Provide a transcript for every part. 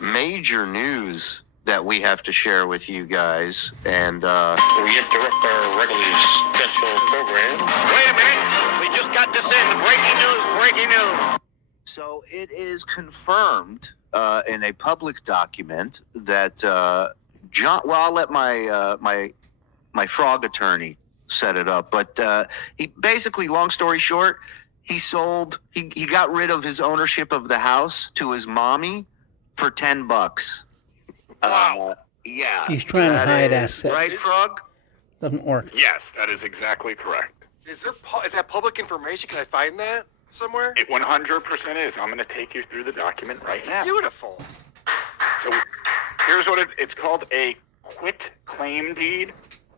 major news that we have to share with you guys. And we interrupt our regularly scheduled program. Wait a minute. We just got this in. Breaking news. So it is confirmed in a public document that John. Well, I'll let my frog attorney set it up, but he basically, long story short, he got rid of his ownership of the house to his mommy for $10. Wow. Yeah. He's trying to hide assets. Right, Frog? Doesn't work. Yes, that is exactly correct. Is that public information? Can I find that somewhere? It 100% is. I'm going to take you through the document right now. Beautiful. So here's what it's called: a quit claim deed.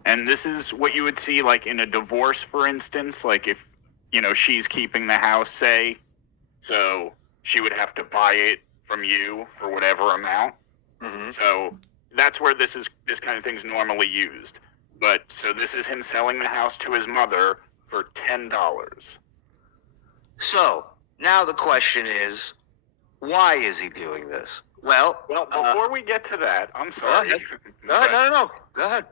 And this is what you would see like in a divorce, for instance, like if, she's keeping the house, say, so she would have to buy it from you for whatever amount. Mm-hmm. So that's where this kind of thing's normally used. But so this is him selling the house to his mother for $10. So now the question is, why is he doing this? Well, before we get to that, I'm sorry. No. Go ahead.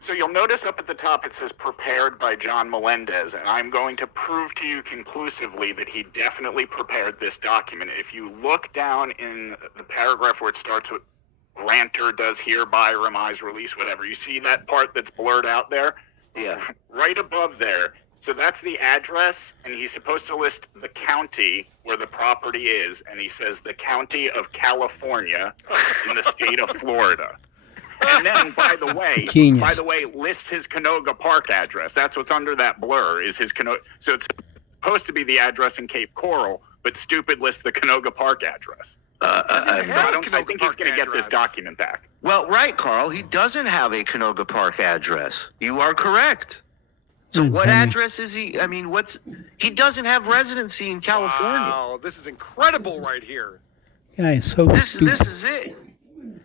So you'll notice up at the top it says prepared by John Melendez, and I'm going to prove to you conclusively that he definitely prepared this document. If you look down in the paragraph where it starts with grantor does hereby remise release, whatever, you see that part that's blurred out there? Yeah. Right above there. So that's the address, and he's supposed to list the county where the property is, and he says the county of California in the state of Florida. And then, by the way, lists his Canoga Park address. That's what's under that blur is his Canoga. So it's supposed to be the address in Cape Coral, but stupid lists the Canoga Park address. I think he's going to get this document back. Well, right, Carl. He doesn't have a Canoga Park address. You are correct. So what address is he? I mean, he doesn't have residency in California. Wow, this is incredible right here. Yeah, he's so stupid. This is it.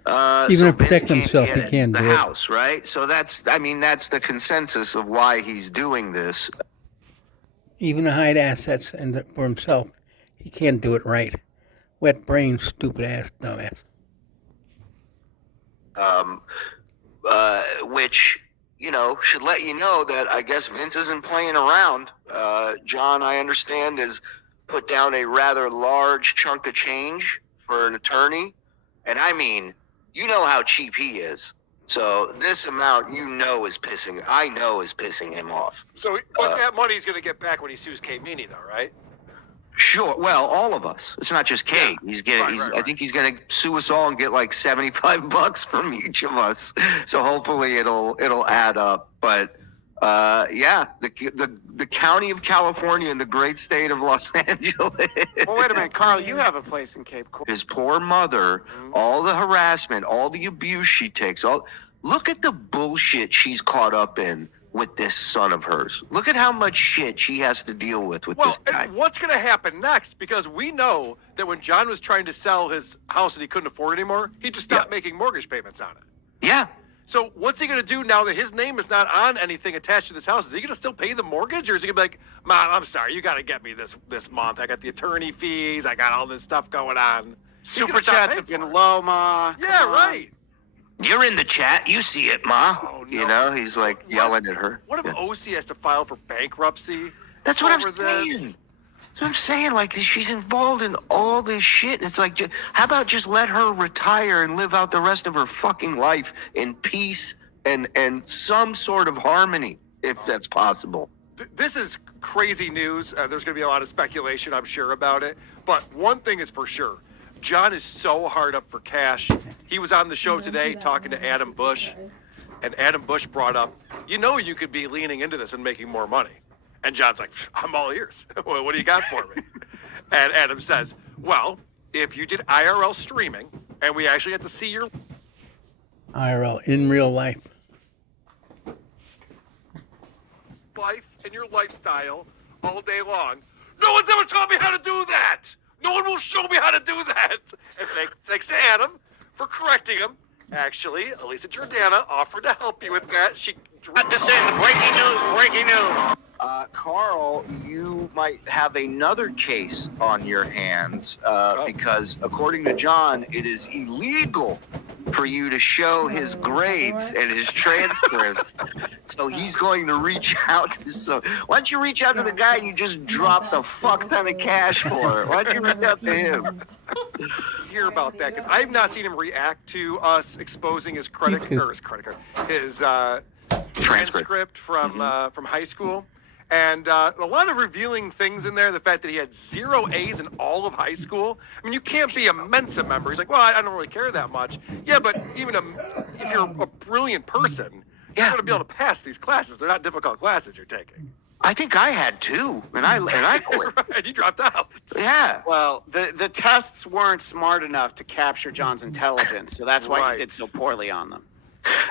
Even to protect himself, he can't do it. The house, right? So that's the consensus of why he's doing this. Even to hide assets for himself, he can't do it right. Wet brain, stupid ass, dumbass. Which, should let you know that I guess Vince isn't playing around. John, I understand, has put down a rather large chunk of change for an attorney. And I mean, you know how cheap he is. So this amount, is pissing him off. So, but that money he's going to get back when he sues Kate Meany, though, right? Sure. Well, all of us. It's not just Kate. Yeah. He's getting. I think he's going to sue us all and get like $75 from each of us. So hopefully it'll add up. But the county of California and the great state of Los Angeles. Well, wait a minute, Carl. You have a place in Cape Coral. His poor mother, all the harassment, all the abuse she takes. Look at the bullshit she's caught up in with this son of hers. Look at how much shit she has to deal with this guy. And what's going to happen next? Because we know that when John was trying to sell his house and he couldn't afford it anymore, he just stopped making mortgage payments on it. Yeah. So what's he going to do now that his name is not on anything attached to this house? Is he going to still pay the mortgage, or is he going to be like, Mom, I'm sorry, you got to get me this month. I got the attorney fees. I got all this stuff going on. Super chats have been low, Ma. Yeah, right. You're in the chat. You see it, Ma. Oh, no. He's like yelling at her. What if OC has to file for bankruptcy? That's what I'm saying. That's what I'm saying. Like, she's involved in all this shit. It's like, how about just let her retire and live out the rest of her fucking life in peace and some sort of harmony, if that's possible. This is crazy news. There's going to be a lot of speculation, I'm sure, about it. But one thing is for sure. John is so hard up for cash. He was on the show today talking to Adam Bush, and Adam Bush brought up, you could be leaning into this and making more money. And John's like, I'm all ears. What do you got for me? And Adam says, well, if you did IRL streaming and we actually had to see your IRL in real life and your lifestyle all day long, no one's ever taught me how to do that. No one will show me how to do that. And thanks to Adam for correcting him. Actually, Elisa Jordana offered to help you with that. She got this in. Breaking news. Carl, you might have another case on your hands because, according to John, it is illegal for you to show his grades and his transcripts. So he's going to reach out to. So why don't you reach out to the guy you just dropped a fuck ton of cash for? Why don't you reach out to him? Hear about that because I've not seen him react to us exposing his his transcript from high school. And a lot of revealing things in there. The fact that he had 0 A's in all of high school. I mean, you can't be a Mensa member. He's like, well, I don't really care that much. Yeah, but even if you're a brilliant person, you're going to be able to pass these classes. They're not difficult classes you're taking. I think I had two, and I quit. Right, you dropped out. Yeah. Well, the tests weren't smart enough to capture John's intelligence, so that's why he did so poorly on them.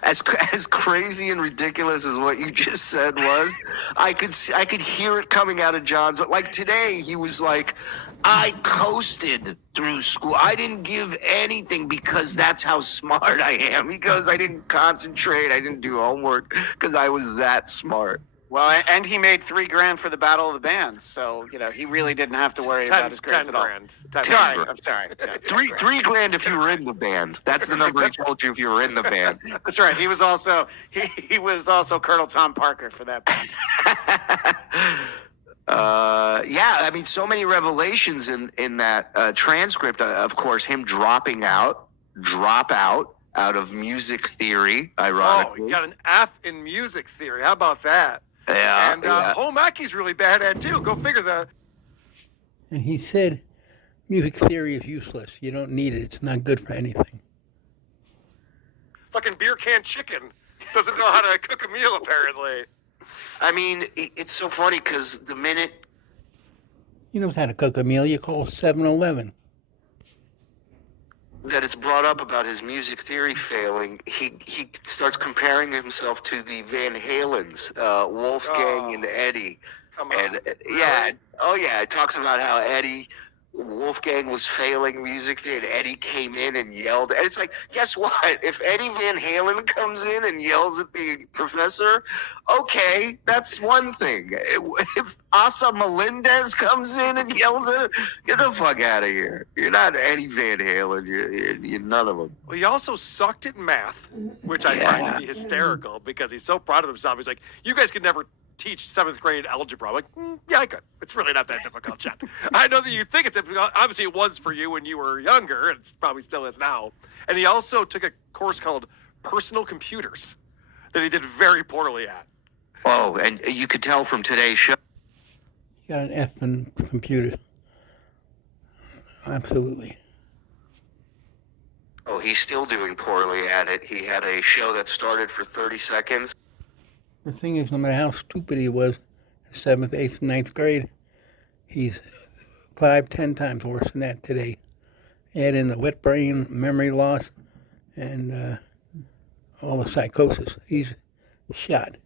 As crazy and ridiculous as what you just said was, I could hear it coming out of John's. But like today, he was like, "I coasted through school. I didn't give anything because that's how smart I am." He goes, "I didn't concentrate. I didn't do homework because I was that smart." Well, and he made $3,000 for the Battle of the Bands, so he really didn't have to worry about his grades at all. $10,000. I'm sorry. Yeah, $3,000 if you were in the band. That's the number he told you if you were in the band. That's right. He was also Colonel Tom Parker for that band. Yeah, I mean, so many revelations in that transcript. Of course, him drop out of music theory. Ironically, Oh, he got an F in music theory. How about that? Yeah, And yeah. home ec's really bad at too. Go figure that. And he said music theory is useless. You don't need it. It's not good for anything. Fucking beer can chicken doesn't know how to cook a meal apparently. I mean, it's so funny because the minute He knows how to cook a meal. You call 7-Eleven. that it's brought up about his music theory failing, he starts comparing himself to the Van Halens, Wolfgang and Eddie. Come on. And it talks about how Wolfgang was failing music theory, and Eddie came in and yelled. And it's like, guess what? If Eddie Van Halen comes in and yells at the professor, okay, that's one thing. If Asa Melendez comes in and yells at him, get the fuck out of here. You're not Eddie Van Halen. You're none of them. Well, he also sucked at math, which I find to be hysterical because he's so proud of himself. He's like, you guys could never teach 7th grade algebra. I'm like, yeah, I could. It's really not that difficult, Chad. I know that you think it's difficult. Obviously, it was for you when you were younger, and it probably still is now. And he also took a course called Personal Computers that he did very poorly at. Oh, and you could tell from today's show. He got an F in computers. Absolutely. Oh, he's still doing poorly at it. He had a show that started for 30 seconds. The thing is, no matter how stupid he was, 7th, 8th, 9th grade, he's 5-10 times worse than that today. Add in the wet brain, memory loss, and all the psychosis. He's shot.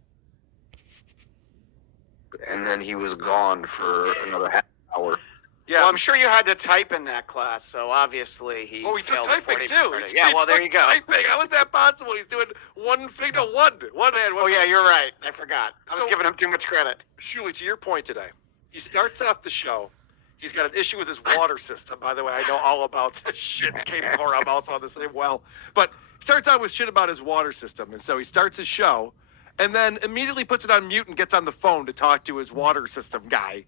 And then he was gone for another half hour. Yeah. Well, I'm sure you had to type in that class, so obviously he Oh, he took failed at typing 40% too. of it. Yeah, well, there you go. Typing. How is that possible? He's doing one hand, one Oh, yeah, you're right. I forgot. I was So- giving him too much credit. Shuli, to your point today, he starts off the show. He's got an issue with his water system. By the way, I know all about this shit. Came before. I'm also on the same well. But he starts out with shit about his water system. And so he starts his show and then immediately puts it on mute and gets on the phone to talk to his water system guy.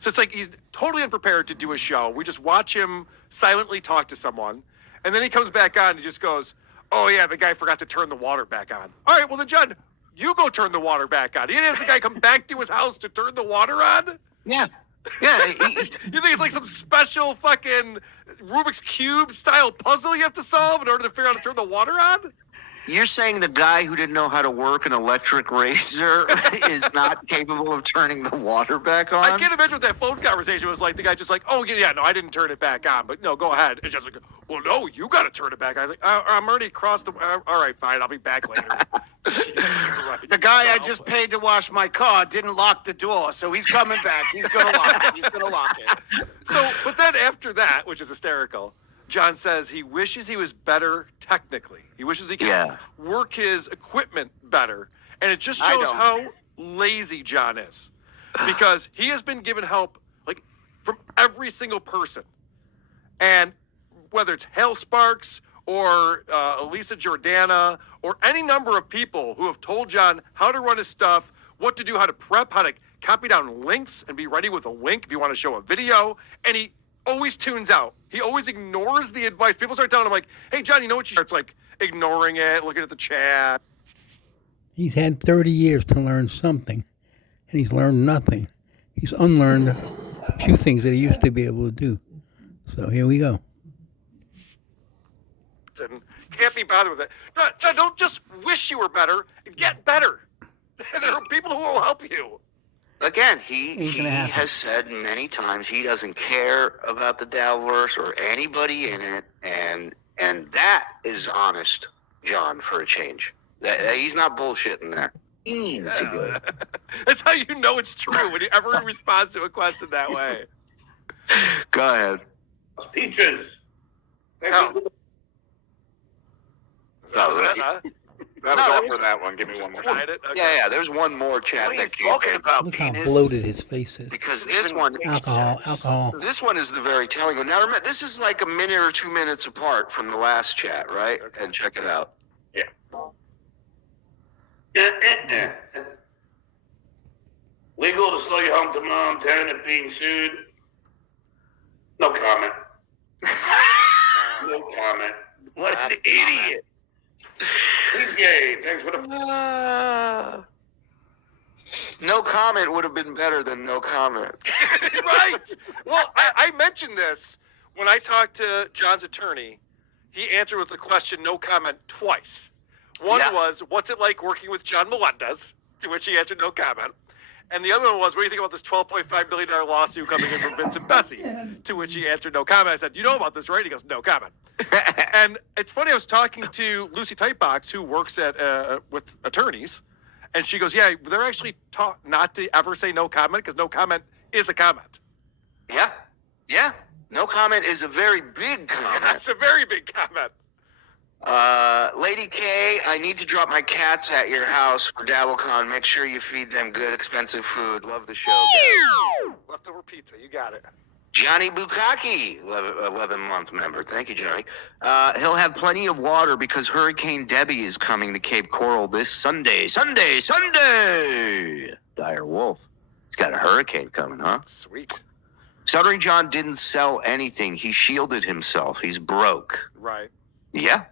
So it's like he's totally unprepared to do a show. We just watch him silently talk to someone. And then he comes back on and he just goes, oh, yeah, the guy forgot to turn the water back on. All right, well, then, John, you go turn the water back on. He didn't have the guy come back to his house to turn the water on? Yeah. Yeah. You think it's like some special fucking Rubik's Cube style puzzle you have to solve in order to figure out how to turn the water on? You're saying the guy who didn't know how to work an electric razor is not capable of turning the water back on? I can't imagine what that phone conversation was like. The guy just like, oh, yeah, no, I didn't turn it back on. But no, go ahead. It's just like, well, no, you got to turn it back on. I was like, I'm already across the... all right, fine, I'll be back later. The guy I just paid to wash my car didn't lock the door, so he's coming back. He's going to lock it. He's going to lock it. So, but then after that, which is hysterical, John says he wishes he was better technically. He wishes he could work his equipment better. And it just I shows don't. how lazy John is. because he has been given help like from every single person. And whether it's Hale Sparks or Elisa Jordana or any number of people who have told John how to run his stuff, what to do, how to prep, how to copy down links and be ready with a link if you want to show a video. And he always tunes out. He always ignores the advice. People start telling him like, hey, John, you know what you starts like ignoring it, looking at the chat. He's had 30 years to learn something, and he's learned nothing. He's unlearned a few things that he used to be able to do. So here we go. And can't be bothered with it. John, don't just wish you were better. Get better. There are people who will help you. Again, Ain't he gonna happen. has said many times he doesn't care about the Dowverse or anybody in it, and that is honest, John, for a change. He's not bullshitting there. Easy good. That's how you know it's true when he ever responds to a question that way. Go ahead. Peaches. No. That was it, huh? That was No, all that for that one. Give me one more. Denied it? Okay. Yeah, there's one more chat What are you that came talking in, about, Look how penis? bloated his face is. because this one Alcohol. This one is the very telling one. Now remember, this is like a minute or 2 minutes apart from the last chat, right? Okay. And check it out. Legal to slow you home to mom, tenant being sued. No comment. No comment. What an idiot! He's gay. Thanks for the. No comment would have been better than no comment. Right. Well, I mentioned this when I talked to John's attorney. He answered with the question, no comment, twice. One Yeah. was, what's it like working with John Melendez? To which he answered, no comment. And the other one was, what do you think about this $12.5 million lawsuit coming in from Vincent Bessie? To which he answered, no comment. I said, you know about this, right? He goes, no comment. And it's funny, I was talking to Lucy Tightbox, who works at with attorneys, and she goes, yeah, they're actually taught not to ever say no comment because no comment is a comment. Yeah, yeah. No comment is a very big comment. That's a very big comment. Lady K, I need to drop my cats at your house for DabbleCon. Make sure you feed them good, expensive food. Love the show, guys. Leftover pizza, you got it. Johnny Bukaki, 11-month member. Thank you, Johnny. He'll have plenty of water because Hurricane Debbie is coming to Cape Coral this Sunday. Sunday! Dire Wolf. He's got a hurricane coming, huh? Sweet. Stuttering John didn't sell anything. He shielded himself. He's broke. Right. Yeah.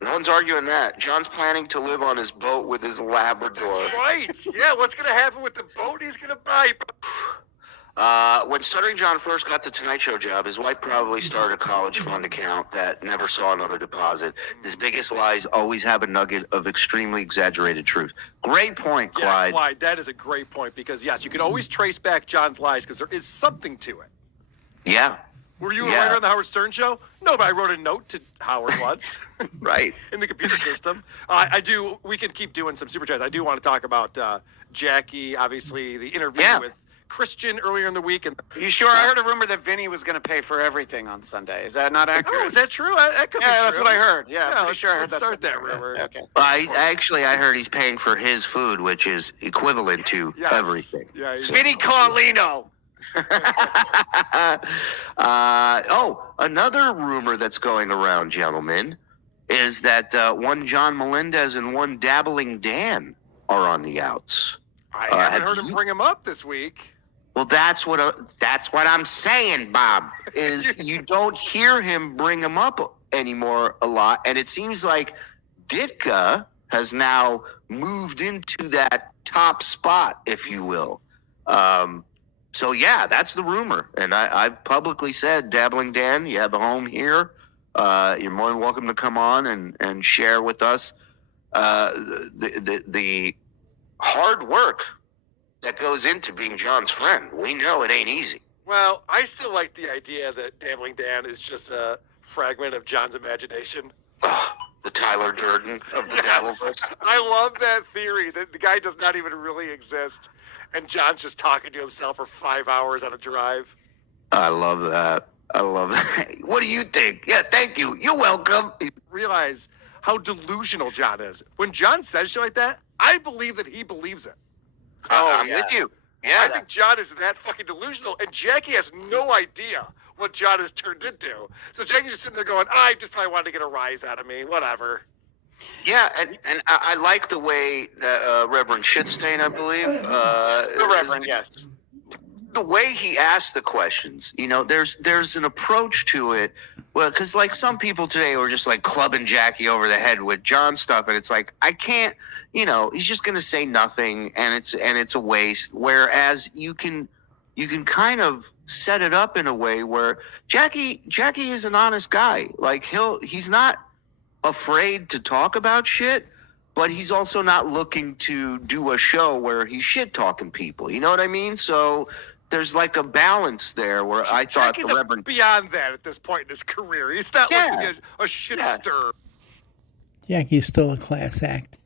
No one's arguing that. John's planning to live on his boat with his Labrador. That's right. Yeah, what's going to happen with the boat he's going to buy? When Stuttering John first got the Tonight Show job, his wife probably started a college fund account that never saw another deposit. His biggest lies always have a nugget of extremely exaggerated truth. Great point, Yeah, Clyde. Clyde, that is a great point because, yes, you can always trace back John's lies because there is something to it. Yeah, Were you a Yeah. writer on the Howard Stern show? No, but I wrote a note to Howard once right. in the computer system. I do. We can keep doing some super chats. I do want to talk about Jackie, obviously, the interview Yeah. with Christian earlier in the week. And You sure? I heard a rumor that Vinny was going to pay for everything on Sunday. Is that not accurate? oh, is that true? That could be true. Yeah, that's what I heard. Yeah, pretty let's, sure I heard let's that's start what that I heard. rumor. Okay. I heard he's paying for his food, which is equivalent to Yes. everything. Yeah, he's- Vinny Carlino. Another rumor that's going around, gentlemen, is that one John Melendez and one Dabbling Dan are on the outs. I haven't have heard him you- bring him up this week. Well, that's what I'm saying, Bob. Is you don't hear him bring him up anymore a lot, and it seems like Ditka has now moved into that top spot, if you will. So yeah, that's the rumor, and I've publicly said, Dabbling Dan, you have a home here. You're more than welcome to come on and share with us the hard work that goes into being John's friend. We know it ain't easy. Well, I still like the idea that Dabbling Dan is just a fragment of John's imagination. Ugh, the Tyler Durden of the Dabbleverse. I love that theory that the guy does not even really exist, and John's just talking to himself for 5 hours on a drive. I love that. What do you think? Yeah, thank you. You're welcome. Realize how delusional John is. When John says shit like that, I believe that he believes it. I'm with you. I think John is that fucking delusional, and Jackie has no idea what John has turned into. So Jackie's just sitting there going, I just probably wanted to get a rise out of me, whatever. Yeah, and I like the way that Reverend Shitstain, I believe, The Reverend, yes. the way he asked the questions. You know, there's an approach to it. Well, because like some people today were just like clubbing Jackie over the head with John stuff, and it's like I can't. You know, he's just going to say nothing, and it's a waste. Whereas you can kind of set it up in a way where Jackie is an honest guy. Like he's not afraid to talk about shit, but he's also not looking to do a show where he's shit talking people. You know what I mean? So there's like a balance there where I thought Jackie's the Reverend beyond that at this point in his career. He's not looking at a shit stir. Jackie's still a class act.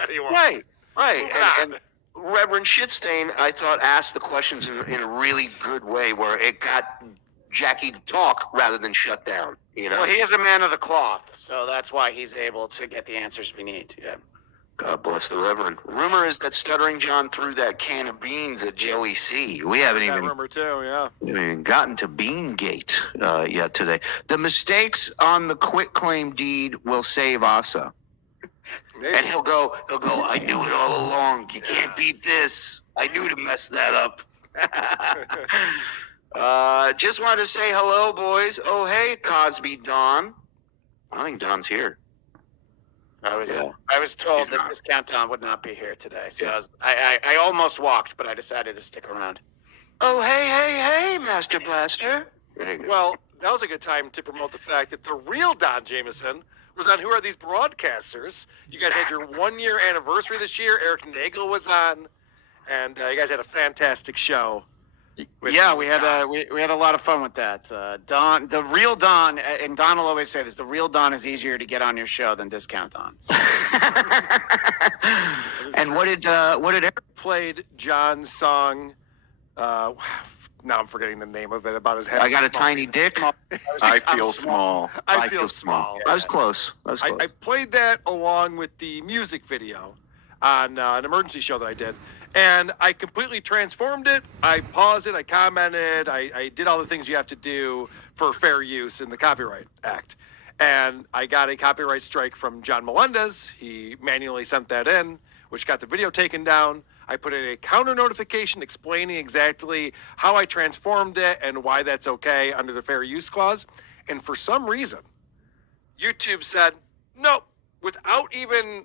Anyway. Right. And Reverend Shitstain, I thought, asked the questions in a really good way where it got Jackie to talk rather than shut down. You know? Well, he is a man of the cloth, so that's why he's able to get the answers we need. Yeah. God bless the Reverend. Rumor is that Stuttering John threw that can of beans at Joey C. We haven't That even rumor too, yeah. We haven't even gotten to Beangate yet today. The mistakes on the quitclaim deed will save Asa. Maybe. And he'll go, I knew it all along. You can't beat this. I knew to mess that up. Just wanted to say hello, boys. Oh, hey, Cosby Don. I think Don's here. I was told that Discount Don would not be here today, so I almost walked, but I decided to stick around. Oh, hey, Master Blaster. Well, that was a good time to promote the fact that the real Don Jameson was on Who Are These Broadcasters? You guys had your 1-year anniversary this year. Eric Nagel was on, and you guys had a fantastic show. Yeah, we had a lot of fun with that. Don, the real Don, and Don will always say this: the real Don is easier to get on your show than Discount Don. So. And what did Eric Played John's song? Now I'm forgetting the name of it. About his head. I got a tiny dick. I feel small. I feel small. I was close. I played that along with the music video on an emergency show that I did. And I completely transformed it. I paused it. I commented. I did all the things you have to do for fair use in the Copyright Act. And I got a copyright strike from John Melendez. He manually sent that in, which got the video taken down. I put in a counter notification explaining exactly how I transformed it and why that's okay under the fair use clause. And for some reason, YouTube said, nope, without even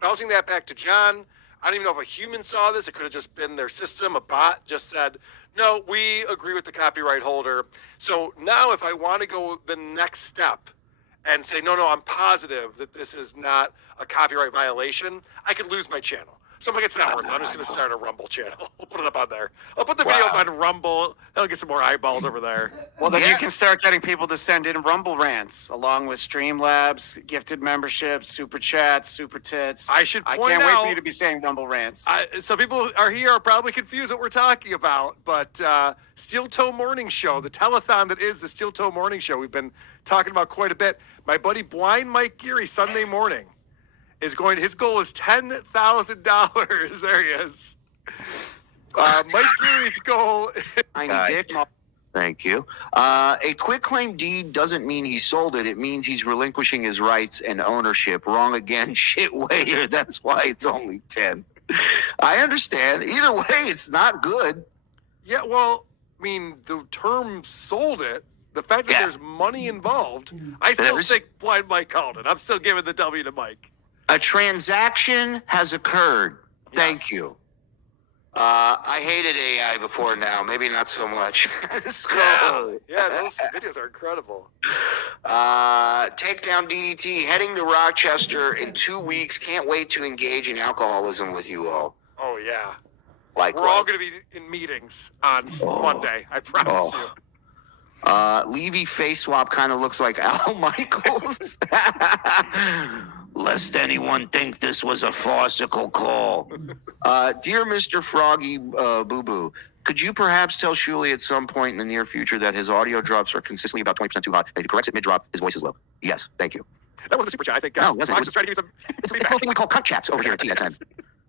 bouncing that back to John. I don't even know if a human saw this. It could have just been their system. A bot just said, no, we agree with the copyright holder. So now if I want to go the next step and say, no, I'm positive that this is not a copyright violation, I could lose my channel. So I'm like, it's not worth it. I'm just going to start a Rumble channel. We'll put it up on there. I'll put the video up on Rumble. That'll get some more eyeballs over there. Well, then you can start getting people to send in Rumble rants along with Streamlabs, gifted memberships, super chats, super tits. I should point can't out, wait for you to be saying Rumble rants. Some people are probably confused what we're talking about, but Steel Toe Morning Show, the telethon that is the Steel Toe Morning Show, we've been talking about quite a bit. My buddy Blind Mike Geary, Sunday morning, his goal is $10,000. There he is. Mike Geary's goal. Tiny dick. Thank you. A quitclaim deed doesn't mean he sold it. It means he's relinquishing his rights and ownership. Wrong again. Shit waiter. That's why it's only 10. I understand. Either way, it's not good. Yeah, well, I mean, the term sold it. The fact that there's money involved, I still think Blind Mike called it. I'm still giving the W to Mike. A transaction has occurred. Thank you. I hated AI before now. Maybe not so much. Let's go. Yeah, those videos are incredible. Takedown DDT heading to Rochester in 2 weeks. Can't wait to engage in alcoholism with you all. Oh, yeah. Like we're all going to be in meetings on Monday. I promise you. Levy face swap kind of looks like Al Michaels. Lest anyone think this was a farcical call. Dear Mr. Froggy Boo Boo, could you perhaps tell Shuli at some point in the near future that his audio drops are consistently about 20% too hot, and if he corrects it mid-drop, his voice is low? Yes, thank you. That was a super chat, I think. No, it wasn't. Rox was trying to give me some It's a little thing we call cut chats over here at TSN.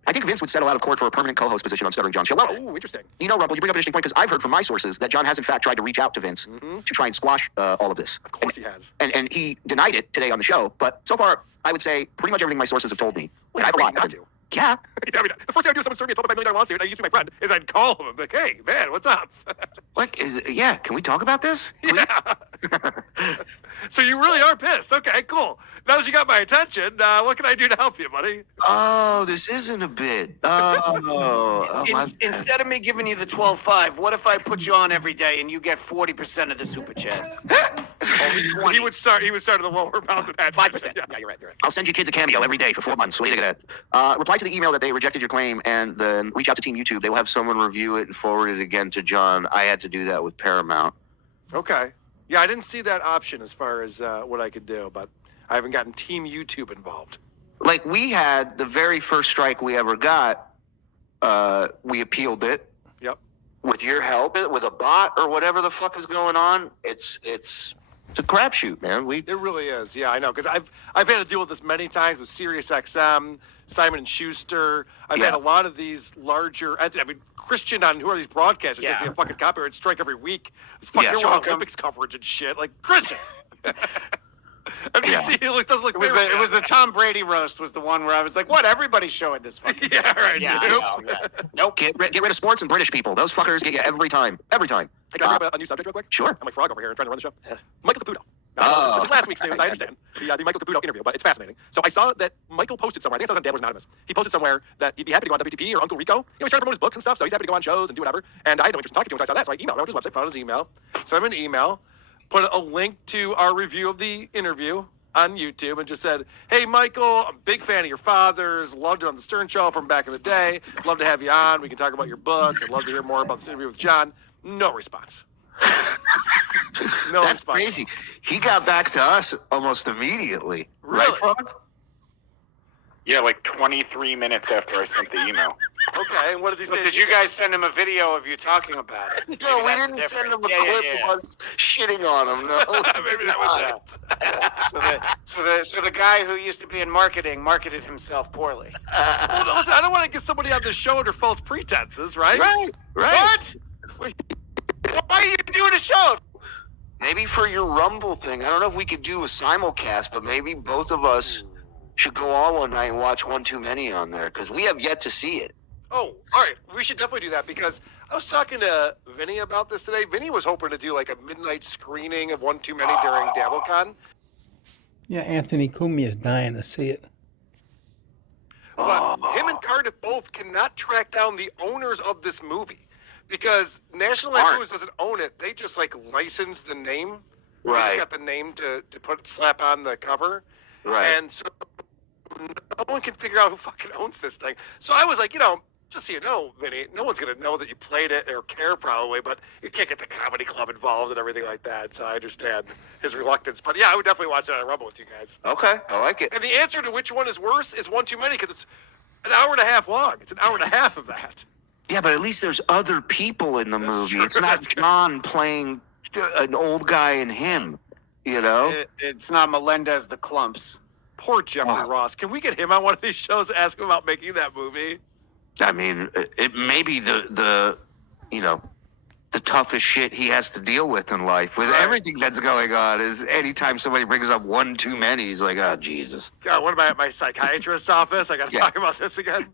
I think Vince would settle out of court for a permanent co-host position on Stuttering John's show. Well, Oh, interesting. you know, Rumble, you bring up an interesting point because I've heard from my sources that John has in fact tried to reach out to Vince to try and squash all of this. Of course he has. And he denied it today on the show. But so far, I would say pretty much everything my sources have told me. Wait, I have a crazy lot. not to. Yeah. I mean, the first thing I do if someone serves me a $25 million lawsuit, and I used to be my friend, is I'd call him and be like, hey, man, what's up? Yeah, can we talk about this? Yeah. So you really are pissed. Okay, cool. Now that you got my attention, what can I do to help you, buddy? Oh, this isn't a bid. Instead of me giving you the 12.5, what if I put you on every day and you get 40% of the super chats? Only 20. He would start at the lower amount of that. 5%. Yeah. Yeah, you're right. I'll send you kids a cameo every day for 4 months. What do you think of that? Reply to the email that they rejected your claim and then reach out to Team YouTube. They will have someone review it and forward it again to John. I had to do that with Paramount. Okay. Yeah, I didn't see that option as far as what I could do, but I haven't gotten Team YouTube involved. Like we had the very first strike we ever got, we appealed it. Yep. With your help, with a bot or whatever the fuck is going on. It's a crapshoot, man. It really is. Yeah, I know, because I've had to deal with this many times with SiriusXM, Simon and Schuster. I've had a lot of these larger. I mean, Christian on who are these broadcasters? Gives me a fucking copyright strike every week. This fucking Olympics coverage and shit. Like Christian. NBC doesn't look. It was the Tom Brady roast. Was the one where I was like, "What? Everybody's showing this fucking." Yeah, right. Yeah, Nope. Nope. Get rid of sports and British people. Those fuckers get you every time. Every time. Hey, can I bring up a new subject real quick? Sure. I'm like Frog over here trying to run the show. Michael Caputo. Now, this is last week's news. I understand the Michael Caputo interview, but it's fascinating. So I saw that Michael posted somewhere. I think it was on Dad Was Anonymous. He posted somewhere that he'd be happy to go on WTP or Uncle Rico. You know, he's trying to promote his books and stuff, so he's happy to go on shows and do whatever. And I had no interest in talking to him until I saw that, so I emailed him. I went to his website, found his email, sent him an email, put a link to our review of the interview on YouTube, and just said, "Hey, Michael, I'm a big fan of your father's. Loved it on the Stern Show from back in the day. Love to have you on. We can talk about your books. I'd love to hear more about this interview with John." No response. No That's response. crazy. He got back to us almost immediately. Really? Right, Frog? Yeah, like 23 minutes after I sent the email. Okay, and what did he say? Did you guys send him a video of you talking about it? No, we That's didn't send him different. a clip of us shitting on him. No. Maybe that was it. So the guy who used to be in marketing marketed himself poorly. Well, listen, I don't want to get somebody on this show under false pretenses, right? Right. What? Why are you doing a show? Maybe for your Rumble thing. I don't know if we could do a simulcast, but maybe both of us should go on one night and watch One Too Many on there because we have yet to see it. Oh, all right. We should definitely do that because I was talking to Vinny about this today. Vinny was hoping to do like a midnight screening of One Too Many during DabbleCon. Yeah, Anthony Cumia is dying to see it. But him and Cardiff both cannot track down the owners of this movie because National Lampoon's doesn't own it. They just like license the name. They Right. just got the name to slap on the cover. Right. And so no one can figure out who fucking owns this thing. So I was like, just so you know, Vinny, no one's going to know that you played it or care probably, but you can't get the comedy club involved and everything like that. So I understand his reluctance. But yeah, I would definitely watch it on Rumble with you guys. Okay, I like it. And the answer to which one is worse is One Too Many because it's an hour and a half long. It's an hour and a half of that. Yeah, but at least there's other people in the movie. It's not That's true. John playing an old guy and him, you know? It's not Melendez the Clumps. Poor Jeffrey Ross. Can we get him on one of these shows to ask him about making that movie? I mean, it may be the toughest shit he has to deal with in life. With everything that's going on is anytime somebody brings up One Too Many, he's like, oh, Jesus. God, what am I at my psychiatrist's office? I got to talk about this again.